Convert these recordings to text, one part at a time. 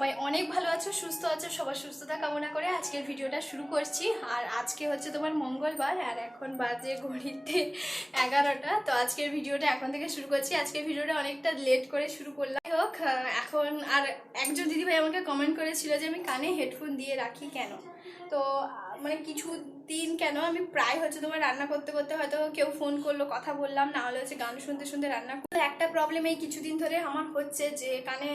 সবাই অনেক ভালো আছো, সুস্থ আছো। সবার সুস্থতা কামনা করে আজকের ভিডিওটা শুরু করছি। আর আজকে হচ্ছে তোমার মঙ্গলবার, আর এখন বাজে ঘড়িতে 11টা। তো আজকের ভিডিওটা এখন থেকে শুরু করছি। আজকের ভিডিওটা অনেকটা লেট করে শুরু করলাম। হোক, এখন আর একজন দিদিভাই আমাকে কমেন্ট করেছিল যে আমি কানে হেডফোন দিয়ে রাখি কেন। তো মানে কিছু দিন কেন, আমি প্রায় হচ্ছে তোমার রান্না করতে করতে হয়তো কেউ ফোন করলো, কথা বললাম, না হলে হচ্ছে গান শুনতে শুনতে রান্না করতে। একটা প্রবলেম এই কিছুদিন ধরে আমার হচ্ছে যে কানে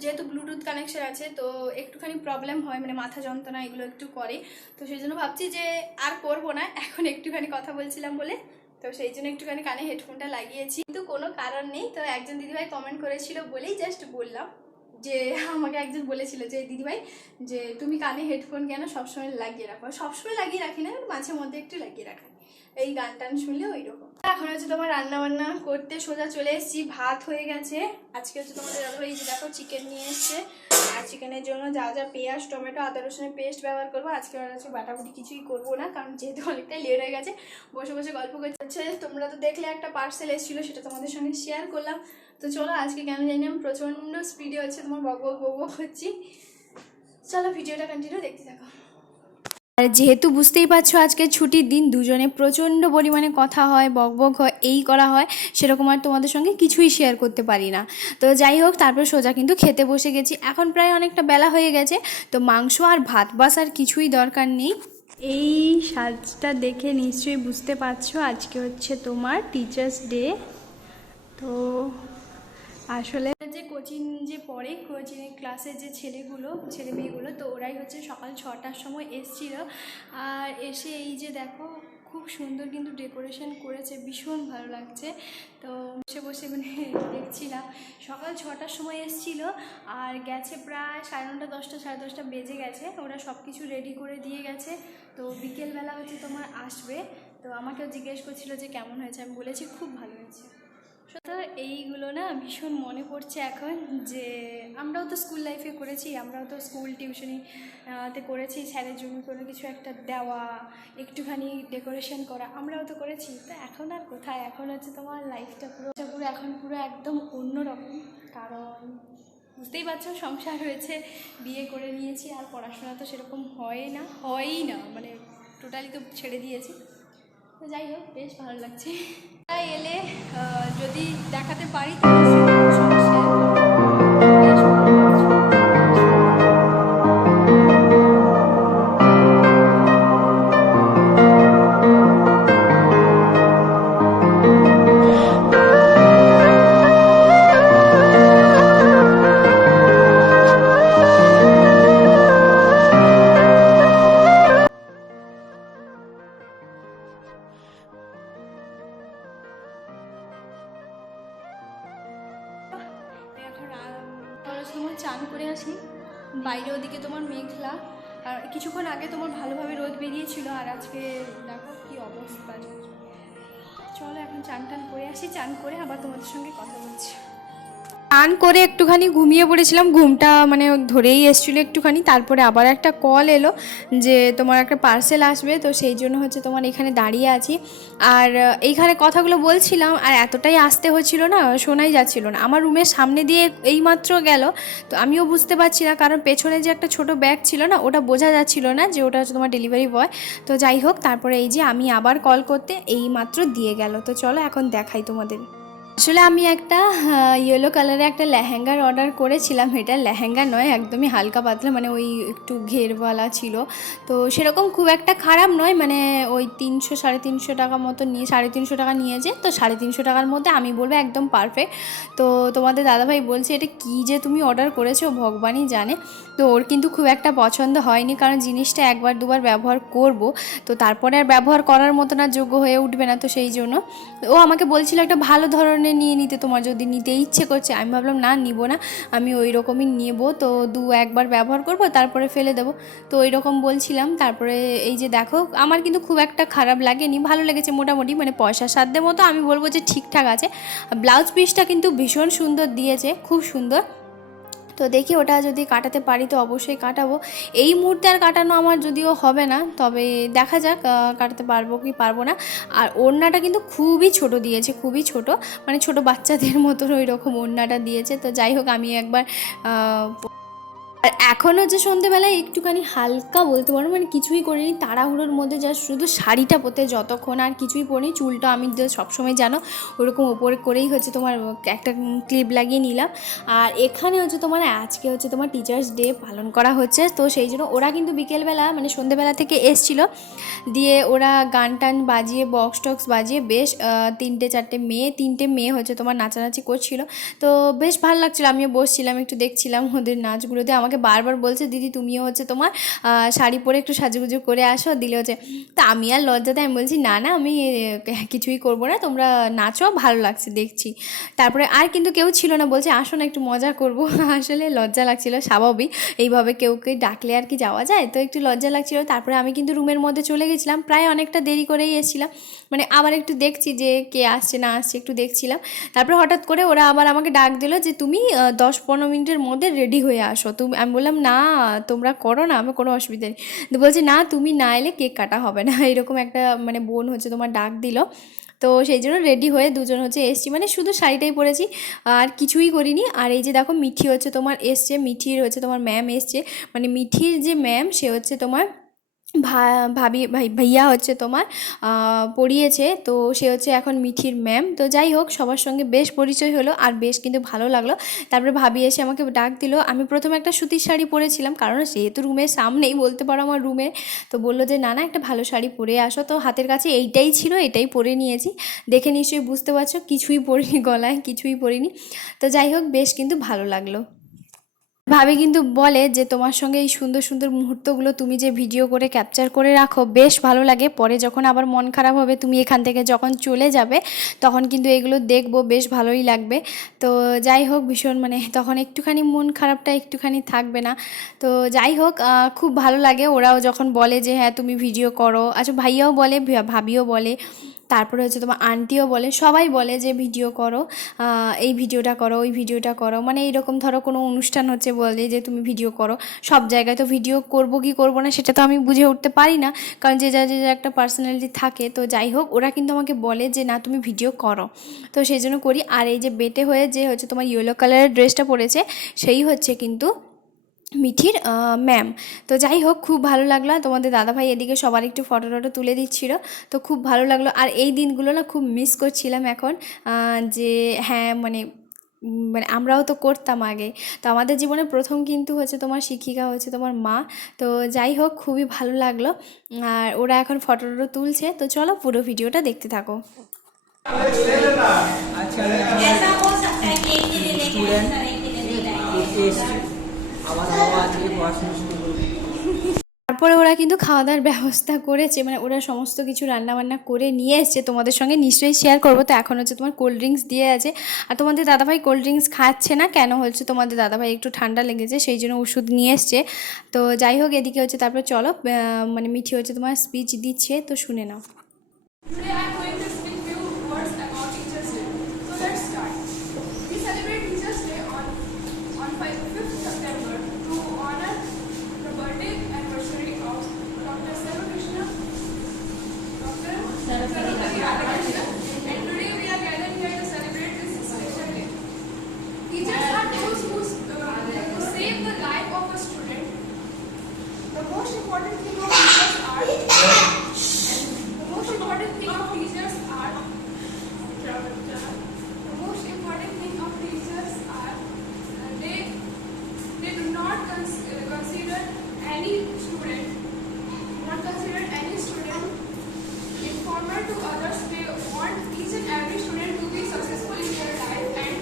যেহেতু ব্লুটুথ কানেকশন আছে, তো একটুখানি প্রবলেম হয়, মানে মাথা যন্ত্রণা এগুলো একটু করে। তো সেই জন্য ভাবছি যে আর করবো না, এখন একটুখানি কথা বলছিলাম বলে, তো সেই জন্য একটুখানি কানে হেডফোনটা লাগিয়েছি। কিন্তু কোনো কারণ নেই, তো একজন দিদিভাই কমেন্ট করেছিল বলেই জাস্ট বললাম। যে আমাকে একজন বলেছিল যে দিদিভাই, যে তুমি কানে হেডফোন কেন সবসময় লাগিয়ে রাখো। সবসময় লাগিয়ে রাখি না, মাঝে মধ্যে একটু লাগিয়ে রাখি, এই গান টান শুনলে ওই রকম। এখন হচ্ছে তোমার রান্না বান্না করতে সোজা চলে এসেছি। ভাত হয়ে গেছে। আজকে হচ্ছে তোমাদের দাদাভাই যে দেখো চিকেন নিয়ে এসছে, আর চিকেনের জন্য যা যা পেঁয়াজ, টমেটো, আদা রসুনের পেস্ট ব্যবহার করবো। আজকে আর হচ্ছে বাটাবুটি কিছুই করবো না, কারণ যেহেতু অনেকটাই লেট হয়ে গেছে। বসে বসে গল্প করছে। তোমরা তো দেখলে একটা পার্সেল এসেছিলো, সেটা তোমাদের সঙ্গে শেয়ার করলাম। তো চলো, আজকে কেন জানি আমি প্রচণ্ড স্পিডে হচ্ছে তোমার বক বক হচ্ছি। চলো ভিডিওটা কন্টিনিউ দেখতে থাকো। আর যেহেতু বুঝতেই পারছো আজকে ছুটির দিন, দুজনে প্রচণ্ড পরিমাণে কথা হয়, বকবক হয়, এই করা হয়, সেরকম আর তোমাদের সঙ্গে কিছুই শেয়ার করতে পারি না। তো যাই হোক, তারপর সোজা কিন্তু খেতে বসে গেছি। এখন প্রায় অনেকটা বেলা হয়ে গেছে, তো মাংস আর ভাত বাস আর কিছুই দরকার নেই। এই সাজটা দেখে নিশ্চয়ই বুঝতে পারছো আজকে হচ্ছে তোমার টিচার্স ডে। তো আসলে যে কোচিং যে পড়ে, কোচিংয়ের ক্লাসে যে ছেলে মেয়েগুলো, তো ওরাই হচ্ছে সকাল 6টার সময় এসছিল। আর এসে এই যে দেখো, খুব সুন্দর কিন্তু ডেকোরেশন করেছে, ভীষণ ভালো লাগছে। তো বসে বসে মানে দেখছিলাম। সকাল 6টার সময় এসছিল, আর গেছে প্রায় 9:30, 10টা, 10:30 বেজে গেছে। ওরা সব কিছু রেডি করে দিয়ে গেছে। তো বিকেলবেলা হচ্ছে তোমার আসবে। তো আমাকেও জিজ্ঞেস করছিল যে কেমন হয়েছে, আমি বলেছি খুব ভালো হয়েছে। তো এইগুলো না ভীষণ মনে পড়ছে এখন, যে আমরাও তো স্কুল লাইফে করেছি, আমরাও তো স্কুল টিউশনিতে করেছি, স্যারের জন্য কোনো কিছু একটা দেওয়া, একটুখানি ডেকোরেশন করা, আমরাও তো করেছি। তো এখন আর কোথায়, এখন হচ্ছে তোমার লাইফটা পুরো এখন পুরো একদম অন্যরকম। কারণ বুঝতেই পারছো, সংসার হয়েছে, বিয়ে করে নিয়েছি, আর পড়াশোনা তো সেরকম হয়ই না, মানে টোটালি তো ছেড়ে দিয়েছি। তো যাই হোক, বেশ ভালো লাগছে। এলে যদি দেখাতে পারি তোমার চান করে আসি। বাইরে ওদিকে তোমার মেঘলা, আর কিছুক্ষণ আগে তোমার ভালোভাবে রোদ বেরিয়েছিল, আর আজকে দেখো কি অবস্থা। চলো এখন চান টান করে আসি, চান করে আবার তোমাদের সঙ্গে কথা বলছি। চান করে একটুখানি ঘুমিয়ে পড়েছিলাম, ঘুমটা মানে ধরেই এসেছিলো একটুখানি। তারপরে আবার একটা কল এলো যে তোমার একটা পার্সেল আসবে, তো সেই জন্য হচ্ছে তোমার এখানে দাঁড়িয়ে আছি। আর এইখানে কথাগুলো বলছিলাম, আর এতটাই আসতে হচ্ছিল না, শোনাই যাচ্ছিল না। আমার রুমের সামনে দিয়ে এইমাত্র গেল, তো আমিও বুঝতে পারছি না, কারণ পেছনে যে একটা ছোট ব্যাগ ছিল না, ওটা বোঝা যাচ্ছিল না যে ওটা হচ্ছে তোমার ডেলিভারি বয়। তো যাই হোক, তারপরে এই যে আমি আবার কল করতে এইমাত্র দিয়ে গেল। তো চলো এখন দেখাই তোমাদের। আসলে আমি একটা ইয়েলো কালারে একটা লেহেঙ্গার অর্ডার করেছিলাম। এটা লেহেঙ্গা নয়, একদমই হালকা পাতলা, মানে ওই একটু ঘেরওয়ালা ছিল। তো সেরকম খুব একটা খারাপ নয়, মানে ওই 300 350 টাকা মতো নিয়ে, 350 টাকা নিয়েছে। তো 350 টাকার মধ্যে আমি বলবো একদম পারফেক্ট। তো তোমাদের দাদাভাই বলছে এটা কী যে তুমি অর্ডার করেছো ভগবানই জানে। তো ওর কিন্তু খুব একটা পছন্দ হয়নি, কারণ জিনিসটা একবার দুবার ব্যবহার করব, তো তারপরে আর ব্যবহার করার মতো না, যোগ্য হয়ে উঠবে না। তো সেই জন্য ও আমাকে বলছিল একটা ভালো ধরনের নিয়ে নিতে, তোমার যদি নিতে ইচ্ছে করছে। আমি ভাবলাম না, নিব না, আমি ওই রকমই নেব। তো একবার ব্যবহার করব, তারপরে ফেলে দেবো। তো ওই রকম বলছিলাম। তারপরে এই যে দেখো, আমার কিন্তু খুব একটা খারাপ লাগেনি, ভালো লেগেছে মোটামুটি, মানে পয়সার সাধ্যের মতো আমি বলবো যে ঠিকঠাক আছে। ব্লাউজ পিসটা কিন্তু ভীষণ সুন্দর দিয়েছে, খুব সুন্দর। তো দেখি ওটা যদি কাটাতে পারি তো অবশ্যই কাটাবো। এই মুহূর্তে আর কাটানো আমার যদিও হবে না, তবে দেখা যাক কাটাতে পারবো কি পারবো না। আর ওড়নাটা কিন্তু খুবই ছোট দিয়েছে, খুবই ছোট, মানে ছোট বাচ্চাদের মতন ওই রকম ওড়নাটা দিয়েছে। তো যাই হোক, আমি একবার আর এখন হচ্ছে সন্ধেবেলায় একটুখানি হালকা বলতে পারো, মানে কিছুই করিনি, তাড়াহুড়োর মধ্যে জাস্ট শুধু শাড়িটা পরতে যতক্ষণ, আর কিছুই পরিনি। চুলটা আমি সবসময় জানো ওরকম ওপরে করেই হচ্ছে তোমার একটা ক্লিপ লাগিয়ে নিলাম। আর এখানে হচ্ছে তোমার আজকে হচ্ছে তোমার টিচার্স ডে পালন করা হচ্ছে, তো সেই জন্য ওরা কিন্তু বিকেলবেলা মানে সন্ধেবেলা থেকে এসছিলো, দিয়ে ওরা গান টান বাজিয়ে বক্স টক্স বাজিয়ে বেশ তিনটে মেয়ে হচ্ছে তোমার নাচানাচি করছিল। তো বেশ ভালো লাগছিলো, আমিও বসছিলাম একটু দেখছিলাম ওদের নাচগুলোতে। আমাকে বারবার বলছে দিদি তুমিও হচ্ছে তোমার শাড়ি পরে একটু সাজুগুজু করে আসো, দিলে হচ্ছে। তা আমি আর লজ্জাতে আমি বলছি না না আমি কিছুই করবো না, তোমরা নাচো ভালো লাগছে দেখছি। তারপরে আর কিন্তু কেউ ছিল না, বলছে আসো না একটু মজা করবো। আসলে লজ্জা লাগছিল, স্বাভাবিক, এইভাবে কেউকে ডাকলে আর কি যাওয়া যায়, তো একটু লজ্জা লাগছিল। তারপরে আমি কিন্তু রুমের মধ্যে চলে গেছিলাম, প্রায় অনেকটা দেরি করেই এসেছিলাম, মানে আবার একটু দেখছি যে কে আসছে না আসছে একটু দেখছিলাম। তারপরে হঠাৎ করে ওরা আবার আমাকে ডাক দিল যে তুমি 10-15 মিনিটের মধ্যে রেডি হয়ে আসো। তুমি, আমি বললাম না তোমরা করো না, আমার কোনো অসুবিধা নেই। তো বলছে না তুমি না এলে কেক কাটা হবে না, এরকম একটা মানে বোন হচ্ছে তোমার ডাক দিল। তো সেই জন্য রেডি হয়ে দুজন হচ্ছে এসছি, মানে শুধু শাড়িটাই পরেছি আর কিছুই করিনি। আর এই যে দেখো মিঠি হচ্ছে তোমার এসছে, মিঠির হচ্ছে তোমার ম্যাম এসছে, মানে মিঠির যে ম্যাম সে হচ্ছে তোমার ভাইয়া হচ্ছে তোমার পড়িয়েছে, তো সে হচ্ছে এখন মিঠির ম্যাম। তো যাই হোক সবার সঙ্গে বেশ পরিচয় হলো আর বেশ কিন্তু ভালো লাগলো। তারপরে ভাবি এসে আমাকে ডাক দিল। আমি প্রথমে একটা সুতির শাড়ি পরেছিলাম, কারণ যেহেতু রুমের সামনেই বলতে পারো আমার রুমে, তো বললো যে না না একটা ভালো শাড়ি পরে আসো। তো হাতের কাছে এইটাই ছিল, এটাই পরে নিয়েছি, দেখে নিশ্চয়ই বুঝতে পারছো কিছুই পরিনি, গলায় কিছুই পরিনি। তো যাই হোক বেশ কিন্তু ভালো লাগলো। ভাবি কিন্তু বলে যে তোমার সঙ্গে এই সুন্দর সুন্দর মুহূর্তগুলো তুমি যে ভিডিও করে ক্যাপচার করে রাখো বেশ ভালো লাগে, পরে যখন আবার মন খারাপ হবে তুমি এখান থেকে যখন চলে যাবে তখন কিন্তু এগুলো দেখবো বেশ ভালোই লাগবে। তো যাই হোক ভীষণ মানে তখন একটুখানি মন খারাপটা একটুখানি থাকবে না। তো যাই হোক খুব ভালো লাগে ওরাও যখন বলে যে হ্যাঁ তুমি ভিডিও করো। আচ্ছা ভাইয়াও বলে, ভাবিও বলে, তারপরে হচ্ছে তোমার আন্টিও বলে, সবাই বলে যে ভিডিও করো, এই ভিডিওটা করো ওই ভিডিওটা করো, মানে এইরকম ধরো কোনো অনুষ্ঠান হচ্ছে বলে যে তুমি ভিডিও করো। সব জায়গায় তো ভিডিও করব কি করব না সেটা তো আমি বুঝে উঠতে পারি না, কারণ যে যা একটা পার্সোনালিটি থাকে। তো যাই হোক ওরা কিন্তু আমাকে বলে যে না তুমি ভিডিও করো, তো সেই জন্য করি। আর এই যে বেটে হয়ে যে হচ্ছে তোমার ইয়েলো কালারের ড্রেসটা পরেছে সেই হচ্ছে কিন্তু মিঠির ম্যাম। তো যাই হোক খুব ভালো লাগলো, তোমাদের দাদাভাই এদিকে সবার একটু ফটো টটো তুলে দিচ্ছিল, তো খুব ভালো লাগলো। আর এই দিনগুলো না খুব মিস করছিলাম এখন, যে হ্যাঁ মানে মানে আমরাও তো করতাম আগে। তো আমাদের জীবনে প্রথম কিন্তু হচ্ছে তোমার শিক্ষিকা হচ্ছে তোমার মা। তো যাই হোক খুবই ভালো লাগলো। আর ওরা এখন ফটো টটো তুলছে, তো চলো পুরো ভিডিওটা দেখতে থাকো। তারপরে ওরা কিন্তু খাওয়া দাওয়ার ব্যবস্থা করেছে, মানে ওরা সমস্ত কিছু রান্নাবান্না করে নিয়ে এসছে, তোমাদের সঙ্গে নিশ্চয়ই শেয়ার করবো। তো এখন হচ্ছে তোমার কোল্ড ড্রিঙ্কস দিয়ে আছে, আর তোমাদের দাদাভাই কোল্ড ড্রিঙ্কস খাচ্ছে না কেন, হচ্ছে তোমাদের দাদাভাই একটু ঠান্ডা লেগেছে সেই জন্য ওষুধ নিয়ে এসছে। তো যাই হোক এদিকে হচ্ছে তারপরে চলো মানে মিঠি হচ্ছে তোমার স্পিচ দিচ্ছে, তো শুনে নাও। Today I am going to speak few words about Teachers' Day. So let's start. We celebrate Teachers' Day on 5th September to honor the birthday anniversary of Dr. Sarvakrishna, and today we are gathered here to celebrate this special day. Teachers are those who save the life of a student. The most important thing of teachers are they do not consider any student informer to others. They want each and every student to be successful in their life and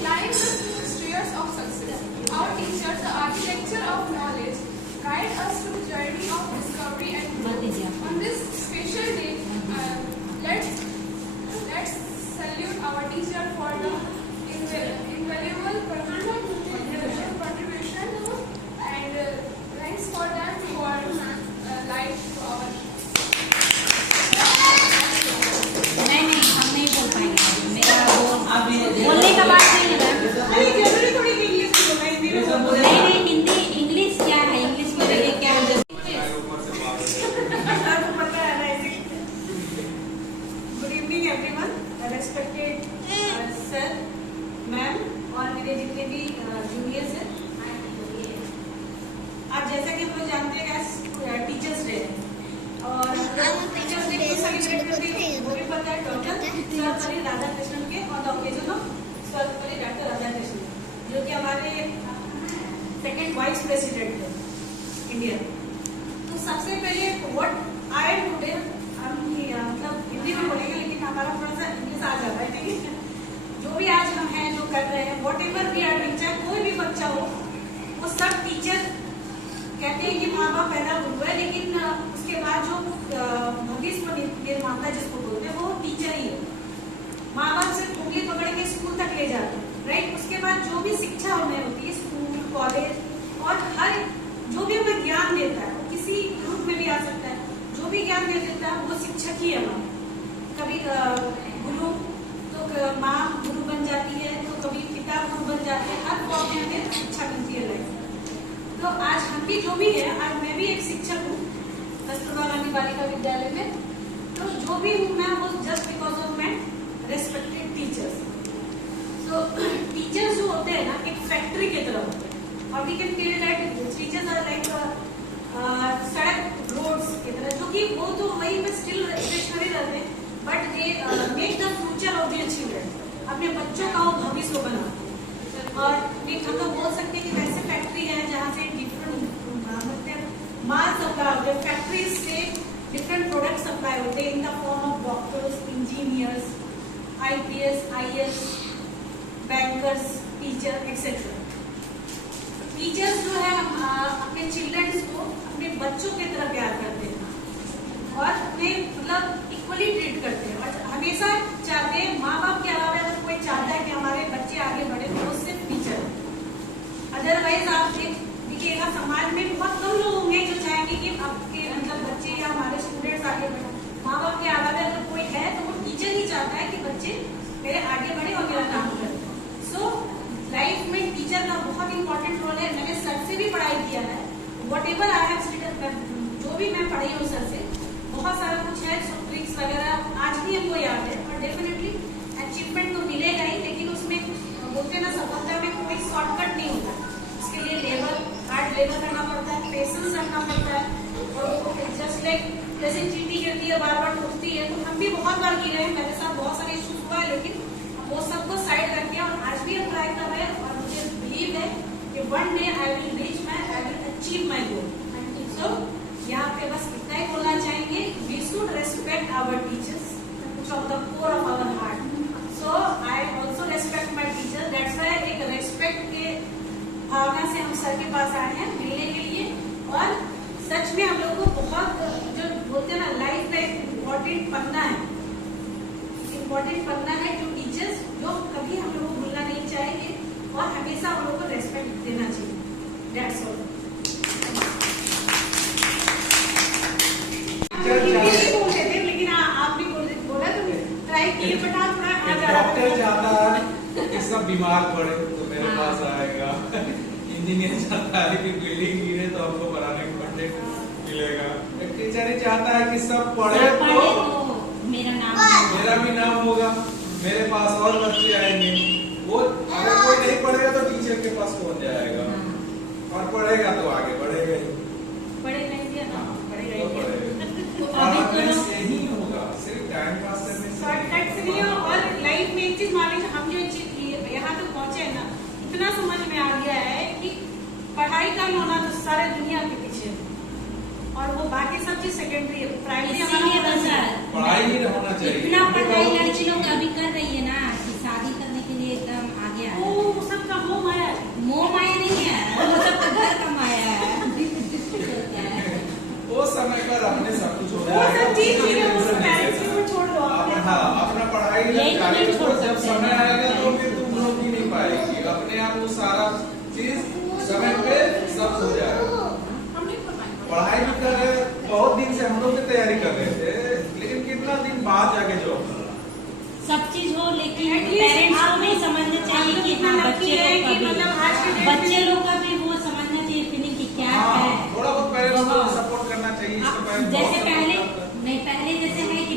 climb the stairs of success. Our teachers, the architecture of knowledge, guide us to the journey of discovery and growth. On this special day, let's salute our teacher for the invaluable contribution and thanks for that for life to our. नहीं हम नहीं बोल पाएंगे, मेरा बोलने का बात नहीं है। नहीं हिंदी इंग्लिश क्या है, इंग्लिश में क्या है। Good evening everyone, respected sir, जानते हैं टीचर्स डे और टीचर्स डे को सेलिब्रेट करते हैं वो भी पता है डॉक्टर सर्वपल्ली राधाकृष्णन के on the occasion of Sarvepalli doctor Radhakrishnan जो कि हमारे सेकंड वाइस प्रेसिडेंट थे इंडिया। तो सबसे पहले व्हाट आई एम टुडे हम मतलब हिंदी में बोलेंगे लेकिन हमारा थोड़ा सा इंग्लिश आ जाता है ठीक है। जो भी आज हम हैं जो कर रहे हैं whatever we are doing, चाहे कोई भी बच्चा हो वो सब टीचर कहते हैं कि माँ बाप पैदा हुआ है लेकिन उसके बाद जो भविष्य निर्माता जिसको बोलते हैं वो टीचर ही है। माँ बाप से उंगली पकड़ के स्कूल तक ले जाते हैं राइट। उसके बाद जो भी शिक्षा उन्हें होती है स्कूल कॉलेज और हर जो भी हमें ज्ञान देता है वो किसी रूप में भी आ सकता है। जो भी ज्ञान दे देता है वो शिक्षक ही है। कभी गुरु तो माँ गुरु बन जाती है तो कभी पिता गुरु बन जाते हैं। हर फॉर्म में हमें शिक्षा मिलती है लाइफ। तो आज हम भी जो भी है आज मैं भी एक शिक्षक हूँ कस्तूरबा गांधी बालिका विद्यालय में। तो जो भी हूँ मैं वो just because of my respected teachers. तो टीचर्स जो होते हैं ना एक फैक्ट्री की तरह होते हैं और we can tell that teachers are like सड़क रोड्स की तरह जो कि वो तो वही में स्टिल स्टेशनरी रहते हैं but they make the future of the children. अपने बच्चों का वो भविष्य बनाते हैं। और एक हम लोग बोल सकते हैं कि वैसे फैक्ट्री है जहाँ से डिफरेंट माल सप्लाई होते हैं। फैक्ट्रीज से डिफरेंट प्रोडक्ट सप्लाई होते हैं in the form of doctors engineers IPS IAS bankers teacher etcetera. Teachers जो है अपने चिल्ड्रंस को अपने बच्चों की तरह प्यार करते हैं और उन्हें मतलब इक्वली ट्रीट करते हैं और हमेशा चाहते हैं माँ बाप के अलावा अगर कोई चाहता है कि हमारे बच्चे आगे बढ़े तो वो सिर्फ टीचर। अदरवाइज आप देखिएगा समाज में बहुत कम लोग होंगे जो चाहेंगे कि आपके मतलब बच्चे या हमारे स्टूडेंट्स आगे बढ़े। माँ बाप के अलावा अगर कोई है तो वो टीचर ही चाहता है कि बच्चे मेरे आगे बढ़े और मेरा काम करें। सो लाइफ में टीचर का बहुत इंपॉर्टेंट रोल है। मैंने सर से भी पढ़ाई किया है वॉट एवर आई हैव जो भी मैं पढ़ी हूँ सर से बहुत सारा कुछ है ट्रिक्स वगैरह आज भी हमको याद है और डेफिनेटली अचीवमेंट तो मिलेगा ही लेकिन उसमें बोलते हैं ना सफलता में कोई शॉर्टकट नहीं होता। उसके लिए हार्ड लेबर करना पड़ता है पेशेंस रखना पड़ता है और जस्ट लाइक जैसे चींटी गिरती है बार बार टूटती है तो हम भी बहुत बार गिरे हैं। मेरे साथ बहुत सारे इश्यूज हुआ है लेकिन वो सबको साइड रख दिया और आज भी हम ट्राई कर रहे हैं और मुझे बिलीव है कि one day I will achieve my goal. So यहाँ पे बस इतना ही बोलना चाहेंगे we should respect our teachers from the core of our heart. So I also respect my teacher that's why एक रेस्पेक्ट के भावना से हम सर के पास आए हैं मिलने के लिए। और सच में हम लोग को बहुत जो बोलते हैं ना लाइफ का एक इम्पोर्टेंट पन्ना है जो टीचर्स जो कभी हम लोग को भूलना नहीं चाहिए और हमेशा हम लोग को रेस्पेक्ट देना चाहिए। That's all. बोलते थे लेकिन आप भी बोला तो ट्राई किए बट आप थोड़ा डॉक्टर चाहता है कि सब बीमार पड़े तो मेरे पास आएगा। इंजीनियर चाहता है कि बिल्डिंग गिरे तो हमको बनाने को कंटेंट मिलेगा। एक टीचर ही चाहता है कि सब पढ़े तो मेरा भी नाम होगा मेरे पास और बच्चे आएंगे। वो अगर कोई नहीं पढ़ेगा तो टीचर के पास कौन जाएगा और पढ़ेगा तो आगे बढ़ेगा ही। पढ़ेगा यही होगा सिर्फ टाइम पास करने से शॉर्टकट से नहीं। और लाइफ में एक चीज मान लीजिए हम जो यहाँ तक पहुंचे हैं ना इतना समझ में आ गया है कि पढ़ाई का होना तो सारे दुनिया के पीछे है और वो बाकी सब चीज सेकेंडरी है। प्राइमरी पढ़ाई ही होना चाहिए। इतना पढ़ाई लड़की लोग अभी कर रही है ना कि शादी करने के लिए एकदम आगे आ वो सबका मोह माया है। मोह माया नहीं है वो सबका घर का माया है। वो समय पर अपने सब कुछ हो वो सब चीज छोड़ दो अपना पढ़ाई जब समय आएगा तो फिर तुम रोक ही नहीं पाएगी। अपने आप वो सारा चीज समय पे सब हो जाएगा। पढ़ाई भी कर रहे बहुत दिन से हम लोग भी तैयारी कर रहे थे लेकिन कितना दिन बाद जाके जॉब सब चीज हो लेकिन पेरेंट्स को भी समझना चाहिए कि हाँ बच्चे लोग का भी वो समझना चाहिए फीलिंग की क्या है। थोड़ा बहुत पेरेंट्स को सपोर्ट करना चाहिए। जैसे पहले जैसे है कि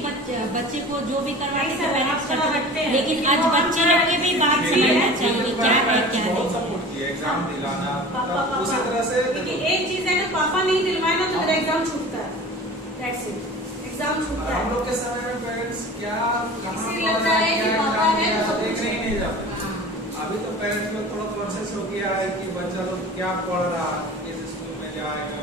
बच्चे को जो भी करवाते थे पेरेंट्स करते लेकिन आज बच्चे लोग की भी बात समझना चाहिए क्या है क्या नहीं। बहुत सपोर्ट किया एग्जाम दिलाना उसी तरह से। एक चीज है पापा नहीं एग्जाम छूटता है, दैट्स इट, एग्जाम छूटता हम है। लोग के समय में पेरेंट्स क्या कहाँ इसी पढ़ लगता रहा है है, कि क्या पापा एग्जाम है दिया, तो सब देखने ही कुछ नहीं जाते। अभी तो पेरेंट्स लोग थोड़ा कॉन्शियस हो गया है कि बच्चा लोग क्या पढ़ रहा है, किस स्कूल में जाएगा,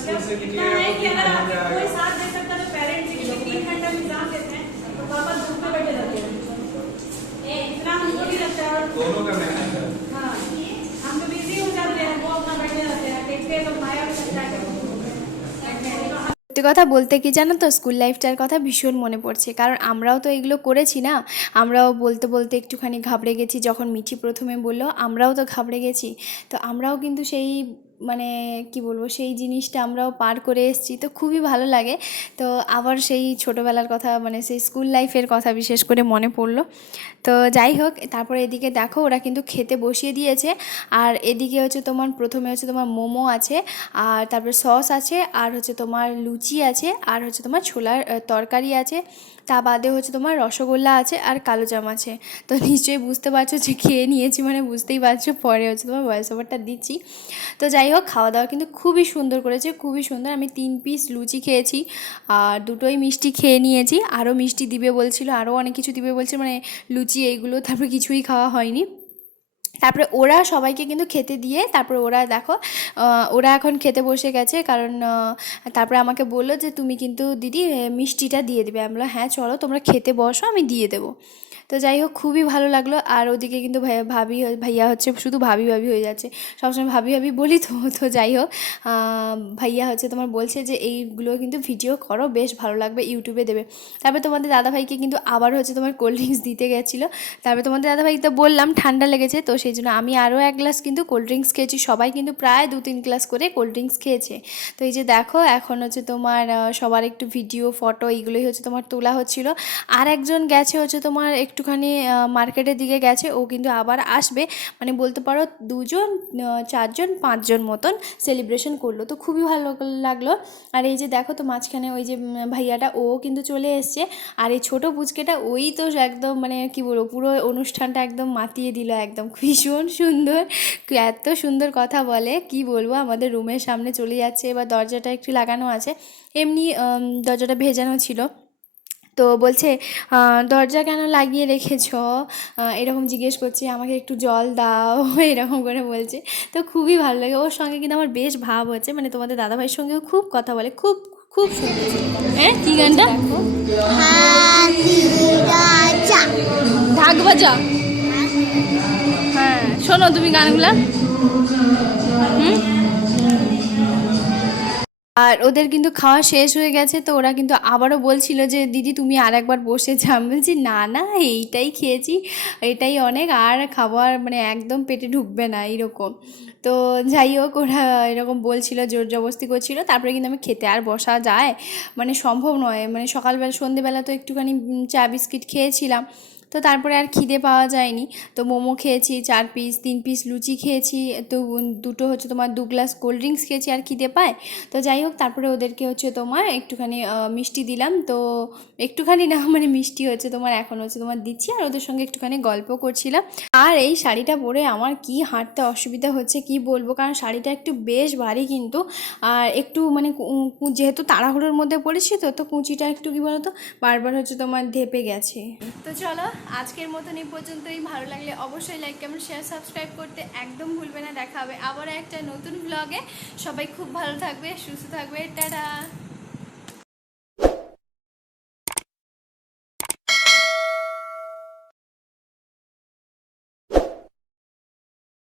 स्कूल से मतलब इतना है कि अगर निकलेगा आपके तो कोई जाएगा। साथ दे सकता है तो पेरेंट्स ही, क्योंकि 3 घंटा एग्जाम देते हैं तो पापा धूप में बैठे रहते हैं, इतना हमको नहीं लगता है। दोनों का मेहनत है। हाँ, हम तो बिजी हो जाते हैं, वो अपना बैठे रहते हैं, देखते हैं तो माया भी सकता है। সত্যি কথা বলতে কি জানো তো, স্কুল লাইফটার কথা ভীষণ মনে পড়ছে, কারণ আমরাও তো এগুলো করেছি না। আমরাও বলতে বলতে একটুখানি ঘাবড়ে গেছি, যখন মিঠি প্রথমে বললো আমরাও তো ঘাবড়ে গেছি। তো আমরাও কিন্তু সেই মানে কি বলবো, সেই জিনিসটা আমরাও পার করে এসেছি, তো খুবই ভালো লাগে। তো আবার সেই ছোটোবেলার কথা, মানে সেই স্কুল লাইফের কথা বিশেষ করে মনে পড়লো। তো যাই হোক, তারপরে এদিকে দেখো ওরা কিন্তু খেতে বসিয়ে দিয়েছে। আর এদিকে হচ্ছে তোমার প্রথমে হচ্ছে তোমার মোমো আছে, আর তারপরে সস আছে, আর হচ্ছে তোমার লুচি আছে, আর হচ্ছে তোমার ছোলার তরকারি আছে, তা বাদে হচ্ছে তোমার রসগোল্লা আছে, আর কালোজাম আছে। তো নিশ্চয়ই বুঝতে পারছো যে খেয়ে নিয়েছি, মানে বুঝতেই পারছো, পরে হচ্ছে তোমার ভয়েস ওভারটা দিচ্ছি। তো যাই হোক, খাওয়া দাওয়া কিন্তু খুবই সুন্দর করেছে, খুবই সুন্দর। আমি 3 পিস লুচি খেয়েছি, আর 2টোই মিষ্টি খেয়ে নিয়েছি। আরও মিষ্টি দিবে বলছিল, আরও অনেক কিছু দিবে বলছিল, মানে লুচি এইগুলো, তারপরে কিছুই খাওয়া হয়নি। তারপরে ওরা সবাইকে কিন্তু খেতে দিয়ে তারপরে ওরা দেখো ওরা এখন খেতে বসে গেছে, কারণ তারপরে আমাকে বললো যে তুমি কিন্তু দিদি মিষ্টিটা দিয়ে দেবে। আমি বললাম হ্যাঁ চলো তোমরা খেতে বসো, আমি দিয়ে দেবো। তো যাই হোক, খুবই ভালো লাগলো। আর ওদিকে কিন্তু ভাইয়া হচ্ছে শুধু ভাবি ভাবি হয়ে যাচ্ছে, সবসময় ভাবি ভাবি বলি তো। তো যাই হোক, ভাইয়া হচ্ছে তোমার বলছে যে এইগুলো কিন্তু ভিডিও করো, বেশ ভালো লাগবে, ইউটিউবে দেবে। তারপরে তোমাদের দাদাভাইকে কিন্তু আবার হচ্ছে তোমার কোল্ড ড্রিঙ্কস দিতে গেছিলো। তারপরে তোমাদের দাদাভাই তো বললাম ঠান্ডা লেগেছে, তো সেই জন্য আমি আরও 1 গ্লাস কিন্তু কোল্ড ড্রিঙ্কস খেয়েছি। সবাই কিন্তু প্রায় 2-3 গ্লাস করে কোল্ড ড্রিঙ্কস খেয়েছে। তো এই যে দেখো, এখন হচ্ছে তোমার সবার একটু ভিডিও ফটো এইগুলোই হচ্ছে তোমার তোলা হচ্ছিল। আর একজন গেছে হচ্ছে তোমার একটুখানি মার্কেটের দিকে গেছে, ও কিন্তু আবার আসবে, মানে বলতে পারো 2 জন 4 জন 5 জন মতন সেলিব্রেশন করলো। তো খুবই ভালো লাগলো। আর এই যে দেখো তো মাঝখানে ওই যে ভাইয়াটা, ও কিন্তু চলে এসছে। আর এই ছোটো পুচকেটা, ওই তো একদম মানে কি বলবো, পুরো অনুষ্ঠানটা একদম মাতিয়ে দিল, একদম ভীষণ সুন্দর, এত সুন্দর কথা বলে কি বলবো। আমাদের রুমের সামনে চলে যাচ্ছে, এবার দরজাটা একটু লাগানো আছে, এমনি দরজাটা ভেজানো ছিল। তো বলছে দরজা কেন লাগিয়ে রেখেছো, এরকম জিজ্ঞেস করছে, আমাকে একটু জল দাও, এরকম করে বলছে। তো খুবই ভালো লাগে, ওর সঙ্গে কিন্তু আমার বেশ ভাব হচ্ছে, মানে তোমাদের দাদাভাইয়ের সঙ্গেও খুব কথা বলে, খুব খুব সুন্দর। হ্যাঁ কী গানটা? ঢাক বাজা। হ্যাঁ শোনো তুমি গানগুলা। আর ওদের কিন্তু খাওয়া শেষ হয়ে গেছে, তো ওরা কিন্তু আবারও বলছিল যে দিদি তুমি আর একবার বসে যা। আমি বলছি না না, এইটাই খেয়েছি, এটাই অনেক, আর খাবার মানে একদম পেটে ঢুকবে না এইরকম। তো যাই হোক, ওরা এরকম বলছিল, জোর জবরদস্তি করছিল। তারপরে কিন্তু আমি খেতে আর বসা যায়, মানে সম্ভব নয়, মানে সকালবেলা সন্ধেবেলা তো একটুখানি চা বিস্কিট খেয়েছিলাম, তো তারপরে আর খিদে পাওয়া যায়নি। তো মোমো খেয়েছি 4 পিস, 3 পিস লুচি খেয়েছি, তো 2টো হচ্ছে তোমার 2 গ্লাস কোল্ড ড্রিঙ্কস খেয়েছি, আর খিদে পায়। তো যাই হোক, তারপরে ওদেরকে হচ্ছে তোমার একটুখানি মিষ্টি দিলাম। তো একটুখানি না, মানে মিষ্টি হচ্ছে তোমার এখন হচ্ছে তোমার দিচ্ছি, আর ওদের সঙ্গে একটুখানি গল্প করছিলাম। আর এই শাড়িটা পরে আমার কি হাঁটতে অসুবিধা হচ্ছে কি বলবো, কারণ শাড়িটা একটু বেশ ভারী কিন্তু, আর একটু মানে যেহেতু তাড়াহুড়োর মধ্যে পড়েছি, তো কুঁচিটা একটু কি বলতো বারবার হচ্ছে তোমার ধেপে গেছে। তো চলো আজকের মতন এই পর্যন্তই। ভালো লাগলে অবশ্যই লাইক কমেন্ট শেয়ার সাবস্ক্রাইব করতে একদম ভুলবে না। দেখা হবে আবার একটা নতুন ব্লগে। সবাই খুব ভালো থাকবে, সুস্থ থাকবে, টাটা।